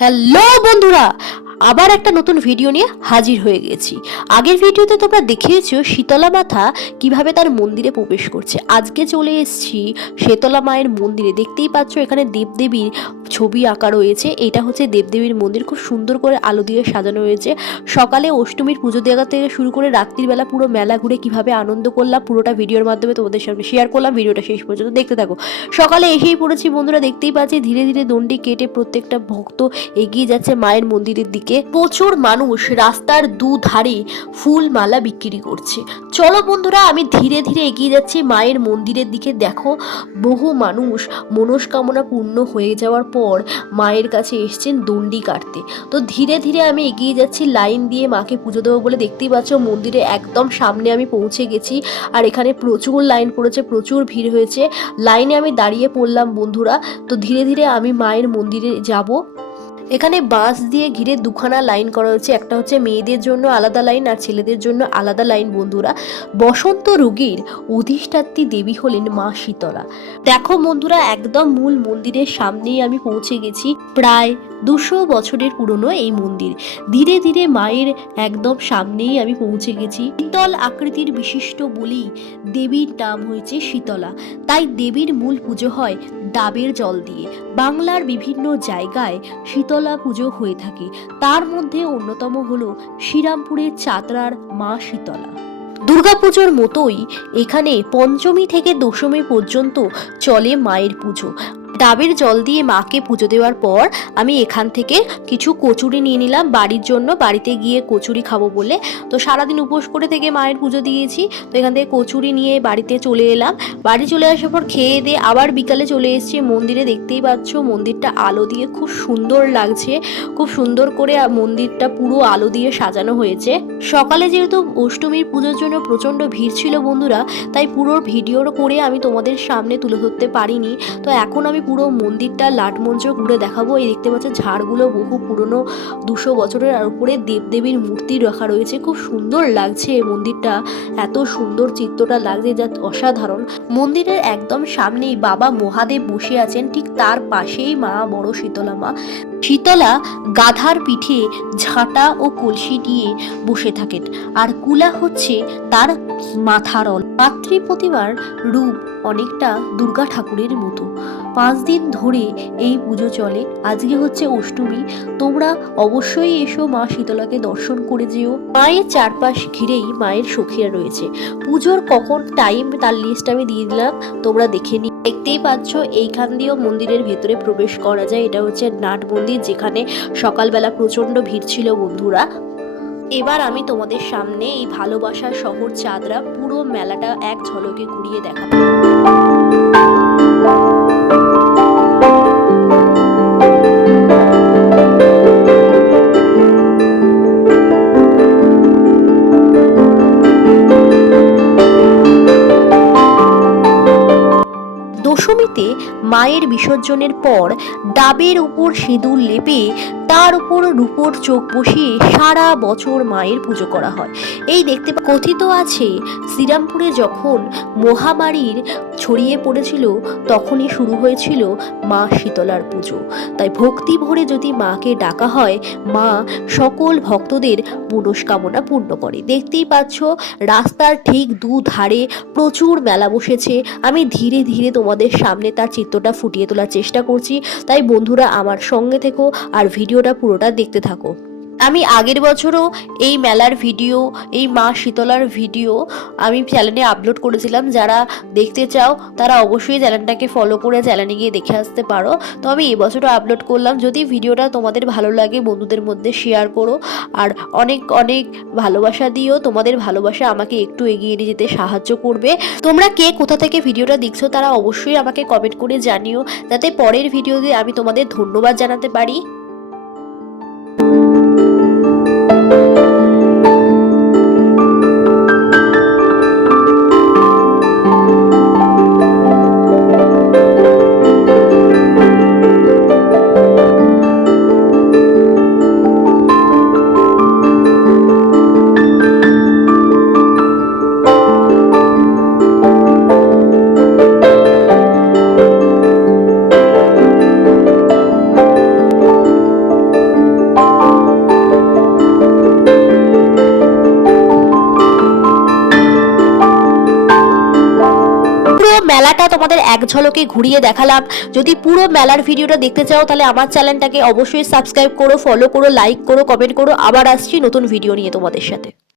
Hello বন্ধুরা, আবার একটা নতুন ভিডিও নিয়ে হাজির হয়ে গেছি। আগের ভিডিওতে তোমরা দেখিয়েছো শীতলা মাথা কীভাবে তার মন্দিরে প্রবেশ করছে। আজকে চলে এসেছি শীতলা মায়ের মন্দিরে। দেখতেই পাচ্ছ এখানে দেবদেবীর ছবি আঁকা রয়েছে। এটা হচ্ছে দেবদেবীর মন্দির। খুব সুন্দর করে আলো দিয়ে সাজানো হয়েছে সকালে অষ্টমীর পুজো দেওয়া থেকে শুরু করে রাত্রিবেলা পুরো মেলা ঘুরে কীভাবে আনন্দ করলাম, পুরোটা ভিডিওর মাধ্যমে তোমাদের সামনে শেয়ার করলাম। ভিডিওটা শেষ পর্যন্ত দেখতে থাকো। সকালে এসেই পড়েছি বন্ধুরা, দেখতেই পাচ্ছি ধীরে ধীরে দণ্ডি কেটে প্রত্যেকটা ভক্ত এগিয়ে যাচ্ছে মায়ের মন্দিরের দিকে। প্রচুর মানুষ রাস্তার দুধারে ফুল মালা বিক্রি করছে। চলো বন্ধুরা, আমি ধীরে ধীরে এগিয়ে যাচ্ছি মায়ের মন্দিরের দিকে। দেখো, বহু মানুষ মনস্কামনা পূর্ণ হয়ে যাওয়ার পর মায়ের কাছে এসছেন দণ্ডি কাটতে। তো ধীরে ধীরে আমি এগিয়ে যাচ্ছি, লাইন দিয়ে মাকে পুজো দেবো বলে দেখতেই পাচ্ছ মন্দিরে একদম সামনে আমি পৌঁছে গেছি। আর এখানে প্রচুর লাইন পড়েছে, প্রচুর ভিড় হয়েছে। লাইনে আমি দাঁড়িয়ে পড়লাম বন্ধুরা। তো ধীরে ধীরে আমি মায়ের মন্দিরে যাব। এখানে বাঁশ দিয়ে ঘিরে দুখানা লাইন করা হয়েছে। একটা হচ্ছে মেয়েদের জন্য আলাদা লাইন আর ছেলেদের জন্য আলাদা লাইন, বন্ধুরা। বসন্ত রোগীর অধিষ্ঠাত্রী দেবী হলেন মা শীতলা। দেখো বন্ধুরা, একদম মূল মন্দিরের সামনেই আমি পৌঁছে গেছি, প্রায় দুশো বছরের পুরনো এই মন্দির। ধীরে ধীরে মায়ের একদম সামনেই আমি পৌঁছে গেছি। শীতল আকৃতির বিশিষ্ট বলেই দেবীর নাম হয়েছে শীতলা। তাই দেবীর মূল পুজো হয় ডাবের জল দিয়ে। বাংলার বিভিন্ন জায়গায় শীতলা পুজো হয়ে থাকে। তার মধ্যে অন্যতম হল শ্রীরামপুরের চাতরার মা শীতলা। দুর্গাপুজোর মতোই এখানে পঞ্চমী থেকে দশমী পর্যন্ত চলে মায়ের পুজো। ডাবের জল দিয়ে মাকে পুজো দেওয়ার পর আমি এখান থেকে কিছু কচুরি নিয়ে নিলাম। বাড়ির জন্য বাড়িতে গিয়ে কচুরি খাব বলে। তো সারাদিন উপোস করে থেকে মায়ের পুজো দিয়েছি। তো এখান থেকে কচুরি নিয়ে বাড়িতে চলে এলাম। বাড়ি চলে আসার পর খেয়ে দিয়ে আবার বিকালে চলে এসেছি। মন্দিরে দেখতেই পাচ্ছ, মন্দিরটা আলো দিয়ে খুব সুন্দর লাগছে। খুব সুন্দর করে মন্দিরটা পুরো আলো দিয়ে সাজানো হয়েছে। সকালে যেহেতু অষ্টমীর পুজোর জন্য প্রচণ্ড ভিড় ছিল বন্ধুরা, তাই পুরো ভিডিও করে আমি তোমাদের সামনে তুলে ধরতে পারিনি। তো এখন আমি পুরো মন্দিরটা লাটমঞ্চ ঘুরে দেখাবো। এই দেখতে পাচ্ছেন ঝাড়গুলো বহু পুরনো দুশো বছরের আর উপরে দেবদেবীর মূর্তি রাখা রয়েছে। খুব সুন্দর লাগছে এই মন্দিরটা। এত সুন্দর চিত্রটা লাগছে যা অসাধারণ। মন্দিরের একদম সামনেই বাবা মহাদেব বসে আছেন। ঠিক তার পাশেই মা বড় শীতলা মা শীতলা গাধার পিঠে ঝাঁটা ও কলসি নিয়ে বসে থাকেন। আর কুলা হচ্ছে তার মাথার অল। মাতৃ প্রতিমার রূপ অনেকটা দুর্গা ঠাকুরের মতো। পাঁচ দিন ধরে এই পুজো চলে। আজকে হচ্ছে অষ্টমী। তোমরা অবশ্যই এসো মা শীতলাকে দর্শন করে যেও। মায়ের চারপাশ ঘিরেই মায়ের সখীরা রয়েছে। পুজোর কখন টাইম তার লিস্ট আমি দিয়ে দিলাম। তোমরা দেখে নি দেখতেই পাচ্ছ, এইখান দিয়েও মন্দিরের ভেতরে প্রবেশ করা যায়। এটা হচ্ছে নাট মন্দির, যেখানে সকালবেলা প্রচণ্ড ভিড় ছিল বন্ধুরা। এবার আমি তোমাদের সামনে এই ভালোবাসার শহর চাঁদরা পুরো মেলাটা এক ঝলকে ঘুরিয়ে দেখাবো। দশমীতে মায়ের বিসর্জনের পর ডাবের উপর সিঁদুর লেপে তার উপর রূপোর চোখ বসিয়ে সারা বছর মায়ের পুজো করা হয়। এই দেখতে কথিত আছে, শ্রীরামপুরে যখন মহামারীর ছড়িয়ে পড়েছিল, তখনই শুরু হয়েছিল মা শীতলার পুজো। তাই ভক্তি ভরে যদি মাকে ডাকা হয়, মা সকল ভক্তদের মনস্কামনা পূর্ণ করে। দেখতেই পাচ্ছ, রাস্তার ঠিক দু ধারে প্রচুর মেলা বসেছে। আমি ধীরে ধীরে তোমাদের সামনে তার চিত্রটা ফুটিয়ে তোলার চেষ্টা করছি। তাই বন্ধুরা আমার সঙ্গে থেকো আর ভিডিওটা পুরোটা দেখতে থাকো। আমি আগের বছরও এই মেলার ভিডিও, এই মা শীতলার ভিডিও আমি চ্যানেলে আপলোড করেছিলাম। যারা দেখতে চাও, তারা অবশ্যই চ্যানেলটাকে ফলো করে চ্যানেলে গিয়ে দেখে আসতে পারো। তো আমি এবছরও আপলোড করলাম। যদি ভিডিওটা তোমাদের ভালো লাগে, বন্ধুদের মধ্যে শেয়ার করো। আর অনেক অনেক ভালোবাসা দিও। তোমাদের ভালোবাসা আমাকে একটু এগিয়ে নিয়ে যেতে সাহায্য করবে। তোমরা কে কোথা থেকে ভিডিওটা দেখছ, তারা অবশ্যই আমাকে কমেন্ট করে জানিও। যাতে পরের ভিডিওতে আমি তোমাদের ধন্যবাদ জানাতে পুরো। মেলাটা তোমাদের এক ঝলকে ঘুরিয়ে দেখালাম। যদি পুরো মেলার ভিডিওটা দেখতে চাও, তাহলে আমার চ্যানেলটাকে অবশ্যই সাবস্ক্রাইব করো ফলো করো লাইক করো কমেন্ট করো। আবার আসছি নতুন ভিডিও নিয়ে তোমাদের সাথে।